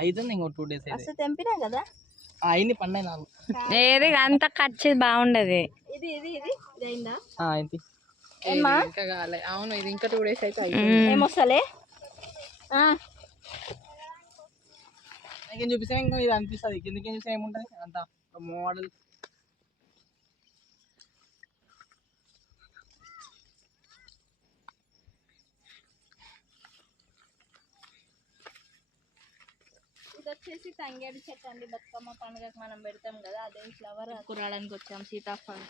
అవుతుంది ఇంకో 2 days అసలు తెంపినా కదా అయింది పండాయి నాకు ఏది అంత ఖర్చు బాగుండదు. ఇది ఇది ఇది ఇది అయిందా అయింది ఇంకా కాలే. అవును ఇది ఇంకా 2 days అయితే ఏమొస్తలే ఇంకేం చూపిస్తే ఇంకా ఇది అనిపిస్తుంది. కిందకి చూస్తే ఏముంటుంది అంత మోడల్. ఇది వచ్చేసి తంగేడు చెట్టు అండి. బతుకమ్మ పండుగకి మనం పెడతాం కదా, అదే ఫ్లవర్ కురాడానికి వచ్చాం. సీతాఫలం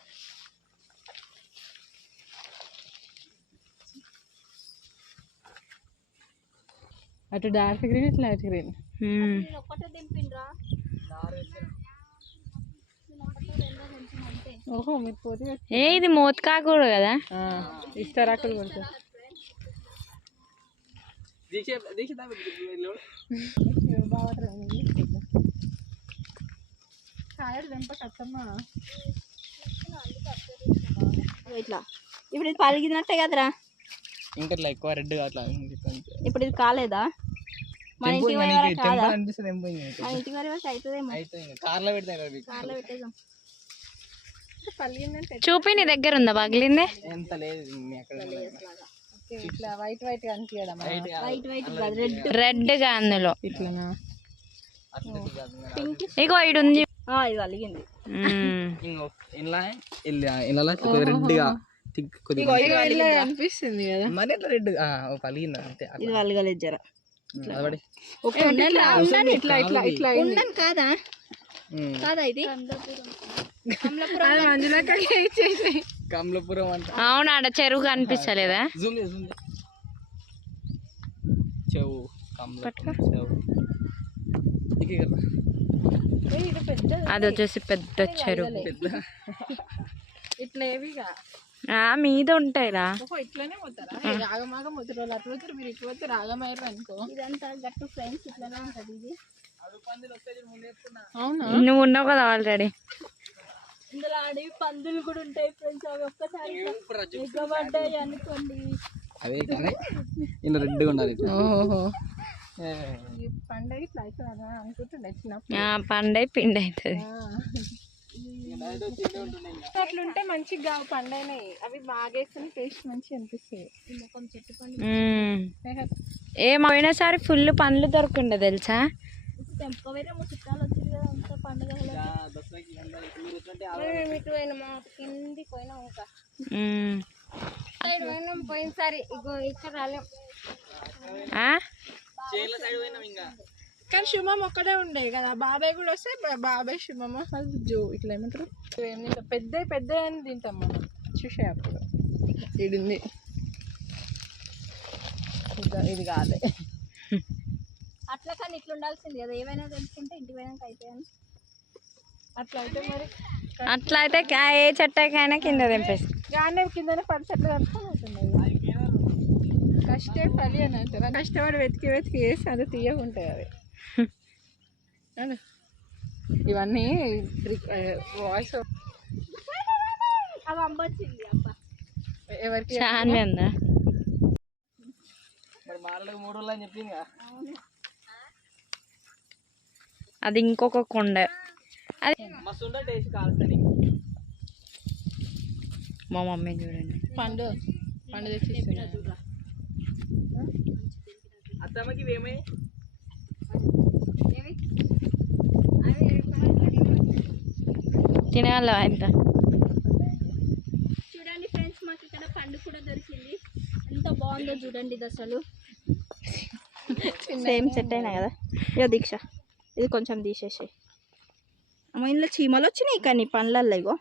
అటు డార్క్ గ్రీన్ ఇట్లా లైట్ గ్రీన్. ఒక్కటే దింపిండ్రా. ఓహో మీరు పోతే ఇది మోతకాకుడు కదా, ఇస్తారాకుడు కొడుతుంది. ఇట్లా ఇప్పుడు ఇది పలిగినట్టే కదరా. ఇంకా ఇట్లా ఎక్కువ రెడ్ అట్లా. ఇప్పుడు ఇది కాలేదా? మన ఇంటికి మన ఇంటికి వరకు అవుతుందేమో. కార్లో పెడతాయి. కార్లో పెట్టేద్దాం. చూపి నీ దగ్గర ఉందా పగిలింది? ఎంత లేదు ఇట్లా వైట్ వైట్ కనిపించడం. వైట్ వైట్ రెడ్ గా అందులో ఇట్లా ఇగో ఇడు ఉంది. ఇది కలిగింది. రెడ్గా అనిపిస్తుంది కదా మరి ఎట్లా రెడ్ కలిగింది అంతే. ఇది వలగలేదు జర. ఇట్లా ఇట్లా ఇట్లా కాదా కాదా ఇది కమలాపురం అంట. అవును ఆడ చెరువు కనిపిస్తలేదా? చెవు అది వచ్చేసి పెద్ద చెరువు. ఇట్లా ఏవిగా మీద ఉంటాయిరా. ఇట్లానే పోతారా? రాగమాగం పోతారు వాళ్ళు. అట్లా పోతారు, మీరు ఇట్లా పోతే రాగమయ్యారు అనుకో. ఇదంతా గట్టు ఫ్రెండ్స్ ఇట్లానే ఉంటది. ఇది అవునా? నువ్వు ఉన్నావు కదా ఆల్రెడీ. ఇందులో అడవి పందులు కూడా ఉంటాయి ఫ్రెండ్స్. అవి ఒక్కసారి ఎగ్గబడ్డాయి అనుకోండి. అవే కానీ ఇలా రెడ్గా ఉండాలి. ఓహో పండగ ఇట్లా అవుతుందా అనుకుంటుండే చిన్నప్పుడు. పండై పిండి అవుతుంది. అట్లుంటే మంచిగా పండైనాయి. అవి బాగేస్తుంది, టేస్ట్ మంచిగా అనిపిస్తుంది. ముఖం చెట్టు పండు ఏమైనాసారి ఫుల్ పండ్లు దొరకుండే తెలుసా? తెంపవేరే మా చుట్టాలు వచ్చింది కదా అంత పండుగ. ఇటు పోయినా కిందికి పోయినాం. ఇంకా సైడ్ పోయినాం పోయినసారి. ఇగో ఇక్కడ రాలేం కానీ శుభం ఒక్కడే ఉండే కదా. బాబాయ్ కూడా వస్తే బాబాయ్ శుభమ్మ జో ఇట్లా ఏమంటారు ఏం తింటాం. పెద్ద పెద్ద అని తింటాం మనం. చూసే అప్పుడు ఇడింది ఇది కాదే అట్లా. కానీ ఇట్లా ఉండాల్సింది కదా. ఏమైనా తెలుసుకుంటే ఇంటికి పోయినాక అయిపోయాను. అట్లా అయితే మరి అట్లా అయితే ఏ చెట్టకైనా కింద తెంపేసి గానే కిందనే 10 చెట్లు కట్టుకొని ఉంటున్నాయి. కష్టే ఫలి అని అంటారు. కష్టపడి వెతికి వెతికి వేసి అది తీయకుంటాయి అవి. ఇవన్నీ వాయిస్ అవి అమ్మొచ్చింది. అబ్బా ఎవరికి చాలా ఉందా? మరి మారలకు 3 రోజులు అని చెప్పింది కదా. అది ఇంకొక కొండ. అది మస్తు ఉంటుంది టేస్ట్. కాల్స్తాను మా మమ్మీ చూడండి. పండు తెచ్చి అత్తమ్మకి ఏమై తినగల ఎంత. చూడండి ఫ్రెండ్స్, మాకు ఇక్కడ పండు కూడా దొరికింది. ఎంత బాగుందో చూడండి. ఇది అసలు సేమ్ సెట్ అయినా కదా. ఇగో దీక్ష ఇది కొంచెం తీసేసి. అమ్మ ఇందులో చీమలు వచ్చినాయి కానీ పండ్లల్లో. ఇగో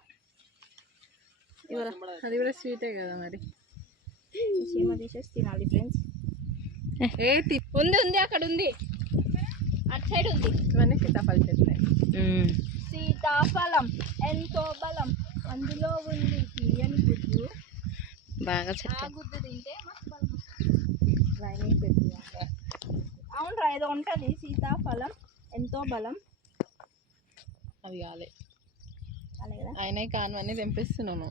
అది కూడా స్వీటే కదా మరి. చీమ తీసేసి తినాలి ఫ్రెండ్స్. ఉంది ఉంది అక్కడ ఉంది, అటు సైడ్ ఉంది. ఇవన్నీ సీతాఫలం చెట్లే. సీతాఫలం ఎంతో బలం అందులో ఉంది తీయని గుడ్డు. బాగా చెట్టు. గుడ్డు తింటే మస్తు బలం. అవునరా ఏదో ఉంటుంది సీతాఫలం ఎంతో బలం. అవి కాలే కదా. అయినా కానివన్నీ తెంపిస్తున్నాను.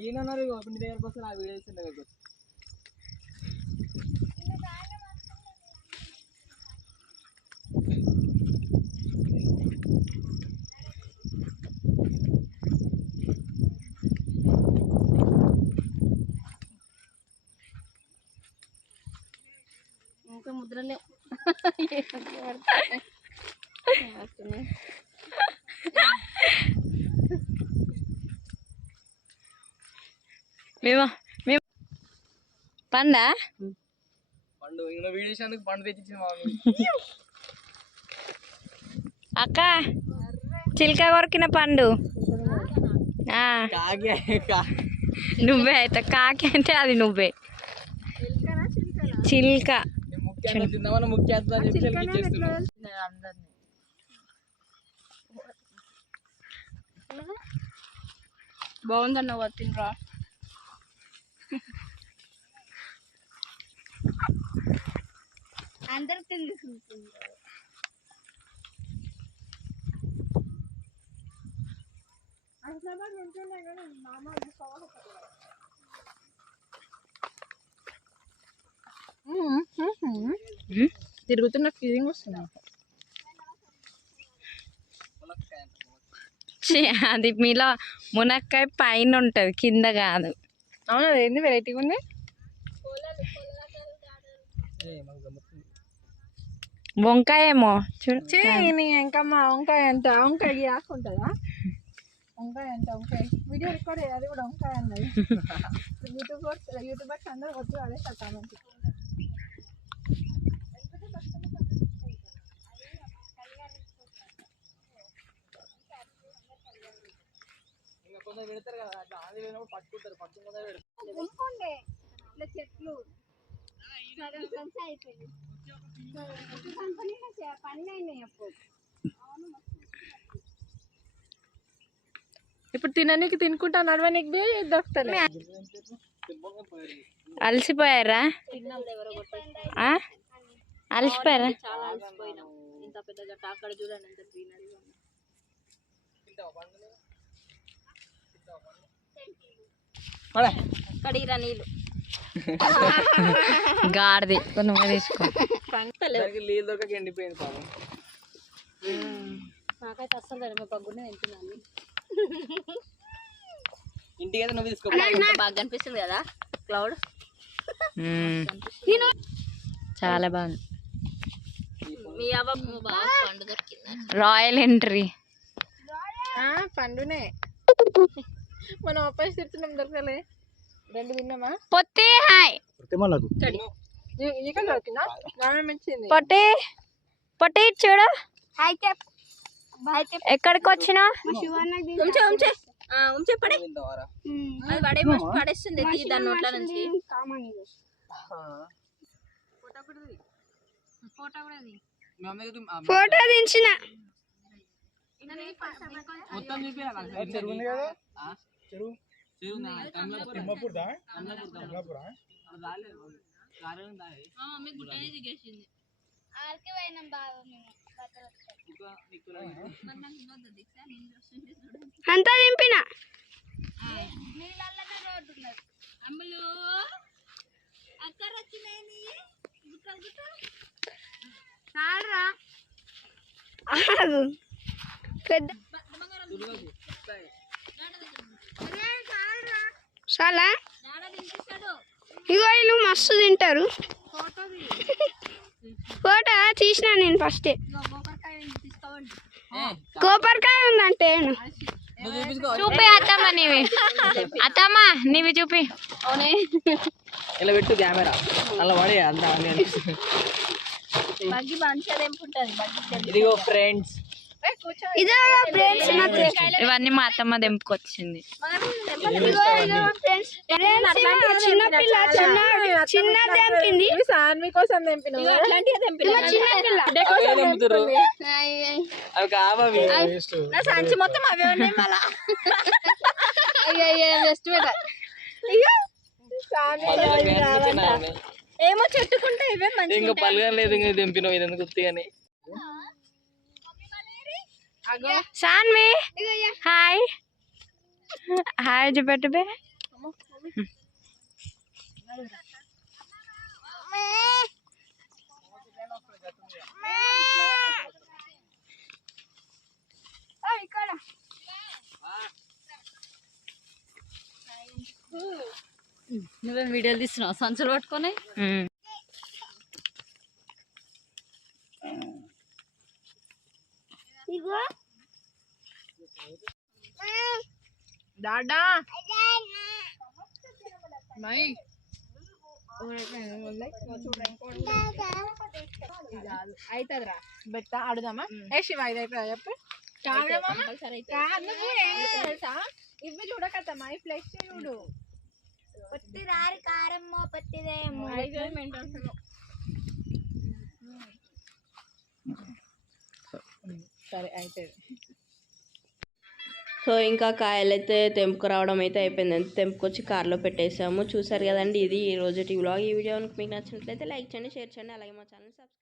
ఈయనన్నారు నీ దగ్గరకు వస్తే నా వీడియో ఇచ్చిన దగ్గరకు వస్తే ఇంకా ముద్రలే మేము పండా పండు ఇంకా వీడియో ఇచ్చినందుకు పండు తెచ్చింది మామీ. అక్క చిలక కొరికిన పండు కాకి నువ్వే అయితే కాకి అంటే అది నువ్వే చిల్క ముఖ్యంగా తిందామని ముఖ్య అని చెప్పి ఇచ్చేస్తున్నాను. బాగుందన్న తినరా అందరు తింది తిరుగుతున్న ఫీలింగ్ వస్తుంది. అది మీలో మునక్కాయ పైన ఉంటది కింద కాదు. అవును అదేంది వెరైటీగా ఉంది. వంకాయ ఏమో చూడు. ఇంకమ్మా వంకాయ ఎంత వంకాయ ఆకుంటుందా? వంకాయ ఎంత వంకాయ వీడియో రికార్డ్ అది కూడా వంకాయ అన్నది. యూట్యూబర్స్ అందరూ వచ్చి అదే కామెంట్. కొందరు పెడతారు కదా అట్లా ఆది పోయినప్పుడు పట్టుకుంటారు పట్టుకుంటే చెట్లు అయిపోయింది పని అయినాయి అప్పుడు. ఇప్పుడు తిననీకి తినుకుంటా నడవనీకి దొరుకుతలే. అలసిపోయారా? అలసిపోయారా? చాలా అలసిపోయినాం. ఇంత పెద్ద గట్ట అక్కడ చూడండి ఎంత గ్రీనరీ కడిగిరా నీళ్ళు గాడిది నువ్వు తీసుకో. నీళ్ళు దొరకక ఎండిపోయింది పాపం. నాకైతే అస్సలు మా పగ్గునే తింటున్నాను. ఇంటికి అయితే నువ్వు తీసుకో. బాగా కనిపిస్తుంది కదా క్లౌడ్. చాలా బాగుంది. మీ అవ్వ బాగా పండు దొరికింది. రాయల్ ఎంట్రీ పండునే మనం అప్పాయి తిడుతున్నాం దొరకలే. రెండు తిన్నామా? పొట్టి హాయ్ ఇక్కడ దొరికిందా? మంచిది. పొట్టి పొట్టి చూడు హాయ్ చెప్ ఎక్కడికి వచ్చినా. పడేస్తుంది దాని నోట్ల నుంచి. ఫోటో దించిన మొత్తం చెరువు చెరువు అంతా దింపిన. పెద్ద చాలా ఇగో వీళ్ళు మస్తు తింటారు. ఫోటో తీసిన నేను ఫస్ట్. కోపరికాయ ఉందంటే చూపి అత్తమ్మ నీవి. అత్తమ్మ నీవి చూపి. ఇలా పెట్టు కెమెరా అలా పడే అంత బగ్గి మంచిగా తెంపుంటది. ఇదిగో ఫ్రెండ్స్ ఇదే ఇవన్నీ మా అత్తమ్మ తెంపుకొచ్చింది. చిన్న తెంపింది. సాన్వి కోసం తెంపిన అవి కావవి. సంచి మొత్తం అవే ఉన్నాయి. మళ్ళా ఏమో చెట్టుకుంటే ఇవే మంచి. ఇంకా పలుగా లేదు ఇంకా తెంపినావు ఇది ఎందుకు గుర్తిగానే. సాన్వి హాయ్ హాయ్ చూపెట్టు బే. ఇక్కడ నువ్వేం వీడియోలు తీస్తున్నావు సంచులు పట్టుకొని? డాడా మై అవుతుందిరా బెట్ట ఆడుదామా? ఏ శివ ఇది అయిపోయా చెప్పు. తెలుసా ఇవి చూడకత్తమ్మా, ఈ ఫ్లెక్స్ చూడు. పత్తిదారి కారమ్మో పత్తిదేమో. సరే అయితే సో ఇంకా కాయలు అయితే తెంపుకురావడం అయితే అయిపోయింది. తెంపుకొచ్చి కార్లో పెట్టేసాము. చూసారు కదండి, ఇది ఈ రోజు వ్లాగ్. ఈ వీడియో మీకు నచ్చినట్లయితే లైక్ చేయండి, షేర్ చేయండి, అలాగే మా ఛానల్ సబ్స్క్రైబ్